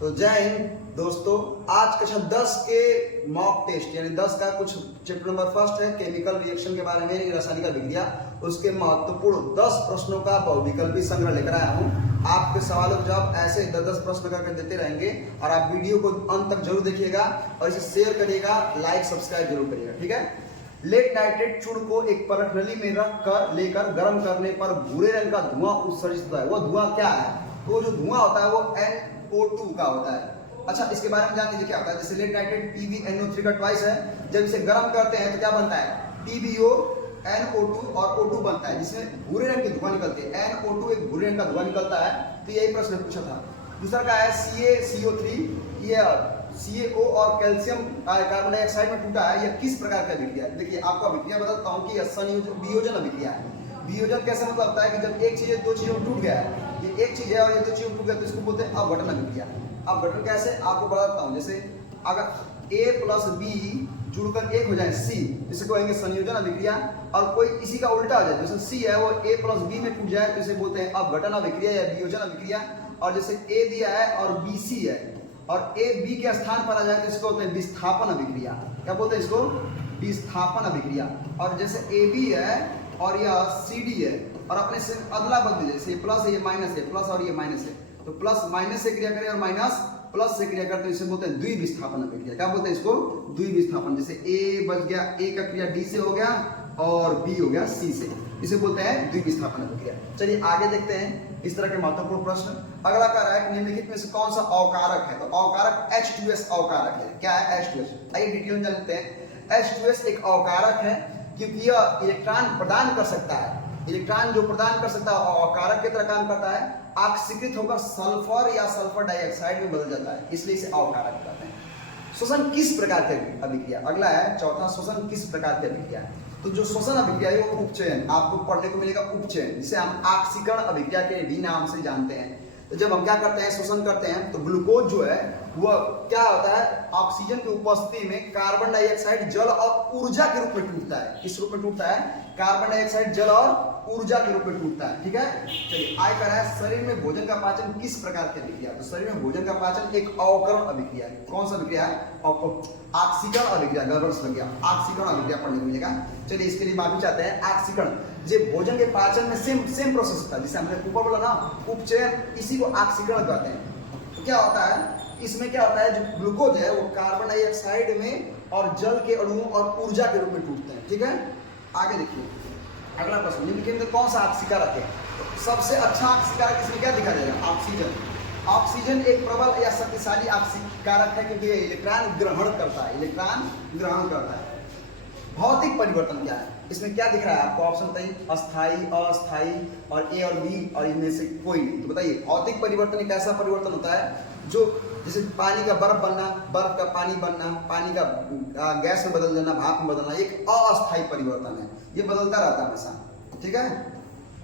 तो जय हिंद दोस्तों। आज कक्षा 10 के मॉक टेस्ट यानी 10 का कुछ चैप्टर नंबर फर्स्ट है केमिकल रिएक्शन के बारे में, रासायनिक अभिक्रिया, उसके महत्वपूर्ण 10 प्रश्नों का बहुविकल्पी संग्रह लेकर आया हूँ। आपके सवालों के जवाब ऐसे 10 प्रश्न करके देते रहेंगे और आप वीडियो को अंत तक जरूर देखिएगा और इसे शेयर करिएगा, लाइक सब्सक्राइब जरूर करिएगा, ठीक है। लेड नाइट्रेट चूर्ण को एक परख नली में रख कर लेकर गर्म करने पर भूरे रंग का धुआं उत्सर्जित होता है। वो धुआं क्या है? तो जो धुआं होता है वो NO2 का होता है। अच्छा, इसके बारे में जान लीजिए क्या होता है। जैसे लेड नाइट्रेट PbNO3 का ट्वाइस है। जब इसे गर्म करते हैं तो क्या बनता है? PbO NO2 और O2 बनता है, जिसमें भूरे रंग की धुआं निकलती है। NO2 एक भूरे रंग का धुआं निकलता है। तो यही प्रश्न पूछा था। दूसरा का है CaCO3, ये CaO और कैल्शियम कार्बन डाइऑक्साइड में टूटा है। यह किस प्रकार का अभिक्रिया है? देखिए आपको अभिक्रिया बताता हूँ कि संयोजन वियोजन अभिक्रिया है। वियोजन कैसे मतलब होता है कि जब एक चीज दो चीजों में टूट गया है, ये एक चीज है और ये दो चीजों में टूट गया, तो इसको बोलते हैं अपघटन अभिक्रिया। अपघटन कैसे आपको बताता हूँ। जैसे अगर A प्लस B जुड़कर एक हो जाए C, इसे कहेंगे संयोजन अभिक्रिया। और कोई इसी का उल्टा हो जाए, जैसे C है वो A प्लस B में टूट जाए तो इसे बोलते हैं अपघटन अभिक्रिया या वियोजन अभिक्रिया। और जैसे A दिया है और B C है और A B के स्थान पर आ जाए तो इसको बोलते हैं विस्थापन अभिक्रिया। क्या बोलते हैं इसको? विस्थापन अभिक्रिया। और जैसे AB है और यह CD है और अपने से अदला बदली, जैसे प्लस है ये माइनस है, प्लस और ये माइनस है, तो प्लस माइनस से क्रिया करें और माइनस प्लस से क्रिया करते हैं, इसे बोलते हैं द्विविस्थापन अभिक्रिया। क्या बोलते हैं इसको? द्विविस्थापन। जैसे A बच गया, A का क्रिया D से हो गया और B हो गया C से, इसे बोलते हैं द्विविस्थापन अभिक्रिया। चलिए आगे देखते हैं इस तरह के महत्वपूर्ण प्रश्न। अगला कह रहा है कि निम्नलिखित में से कौन सा अवकारक है? तो अवकारक H2S अवकारक है। क्या है H2S? आइए डिटेल में जानते हैं। H2S एक अवकारक है क्योंकि यह इलेक्ट्रॉन प्रदान कर सकता है। इलेक्ट्रॉन जो प्रदान कर सकता है अवकारक की तरह काम करता है। ऑक्सीकृत होकर सल्फर या सल्फर डाइऑक्साइड में बदल जाता है, इसलिए इसे अवकारक कहते हैं। श्वसन किस प्रकार की अभिक्रिया? अगला है चौथा, श्वसन किस प्रकार की अभिक्रिया है? तो जो श्वसन अभिक्रिया है वो उपचयन, आपको पढ़ने को मिलेगा उपचयन, जिसे हम ऑक्सीकरण अभिक्रिया के भी नाम से जानते हैं। तो जब हम क्या करते हैं, श्वसन करते हैं, तो ग्लूकोज जो है वह क्या होता है, ऑक्सीजन की उपस्थिति में कार्बन डाइऑक्साइड जल और ऊर्जा के रूप में टूटता है। किस रूप में टूटता है? कार्बन डाइऑक्साइड जल और ऊर्जा के रूप में टूटता है, ठीक है। चलिए आगे कह रहा है शरीर में भोजन का पाचन किस प्रकार की अभिक्रिया? तो शरीर में भोजन का पाचन एक अवकरण अभिक्रिया है। कौन सा अभिक्रिया है? ऑक्सीकरण अभिक्रिया। गड़बड़ लग गया, ऑक्सीकरण अभिक्रिया पढ़ने को मिलेगा। चलिए इसके लिए माफी चाहते हैं। ऑक्सीकरण जो भोजन के पाचन में सेम प्रोसेस होता है, जिसे हमने ऊपर बोला ना उपचयन, इसी को ऑक्सीकरण कहते हैं। तो क्या होता है इसमें? क्या होता है, जो ग्लूकोज है वो कार्बन डाइऑक्साइड में और जल के अणुओं और ऊर्जा के रूप में टूटते हैं, ठीक है। आगे देखिए अगला प्रश्न, निम्नलिखित में कौन सा ऑक्सीकारक है? तो सबसे अच्छा ऑक्सीकारक इसमें क्या दिखा जाएगा? ऑक्सीजन। ऑक्सीजन एक प्रबल या शक्तिशाली ऑक्सीकारक है क्योंकि इलेक्ट्रॉन ग्रहण करता है, इलेक्ट्रॉन ग्रहण करता है। भौतिक परिवर्तन क्या है? इसमें क्या दिख रहा है आपको? ऑप्शन बताइए, अस्थाई, अस्थाई और A और B और इनमें से कोई नहीं। तो बताइए भौतिक परिवर्तन एक ऐसा परिवर्तन होता है जो जैसे पानी का बर्फ बनना, बर्फ का पानी बनना, पानी का गैस में बदल जाना, भाप में बदलना, एक अस्थायी परिवर्तन है, ये बदलता रहता है हमेशा, ठीक है।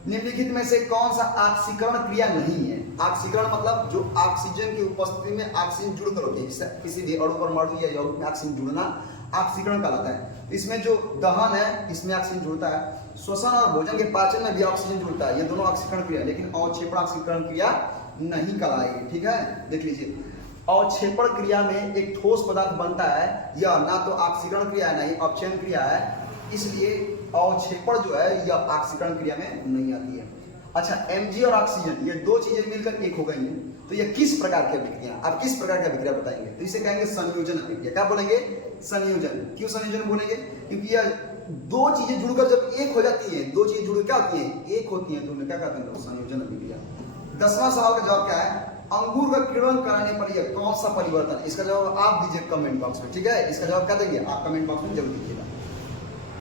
निम्नलिखित में से कौन सा ऑक्सीकरण क्रिया नहीं है? ऑक्सीकरण मतलब जो ऑक्सीजन की उपस्थिति में ऑक्सीजन जुड़कर होती है, किसी भी अणु परमाणु या यौगिक में ऑक्सीजन जुड़ना ऑक्सीकरण कहलाता है। इसमें जो दहन है इसमें ऑक्सीजन जुड़ता है, श्वसन और भोजन के पाचन में भी ऑक्सीजन जुड़ता है, ये दोनों ऑक्सीकरण क्रिया, लेकिन अवक्षेपण ऑक्सीकरण क्रिया नहीं कहलाएगी, ठीक है। देख लीजिए अवक्षेपण क्रिया में एक ठोस पदार्थ बनता है, यह ना तो ऑक्सीकरण क्रिया है ना ही अपचयन क्रिया है, इसलिए अवक्षेपण जो है यह ऑक्सीकरण क्रिया में नहीं आती है। अच्छा, Mg और ऑक्सीजन ये दो चीजें मिलकर एक हो गई हैं, तो यह किस प्रकार की अभिक्रिया? आप किस प्रकार की अभिक्रिया बताएंगे? तो इसे कहेंगे संयोजन अभिक्रिया। क्या बोलेंगे? संयोजन। क्यों संयोजन बोलेंगे? क्योंकि यह दो चीजें जुड़कर जब एक हो जाती है, दो चीजें जुड़कर क्या होती है? एक होती है, तो उन्हें क्या कहते हैं? संयोजन अभिक्रिया। 10वां सवाल का जवाब क्या है? अंगूर का किण्वन कराने पर यह कौन सा परिवर्तन? इसका जवाब आप दीजिए कमेंट बॉक्स में, ठीक है। इसका जवाब क्या देंगे आप कमेंट बॉक्स में जरूर दीजिएगा।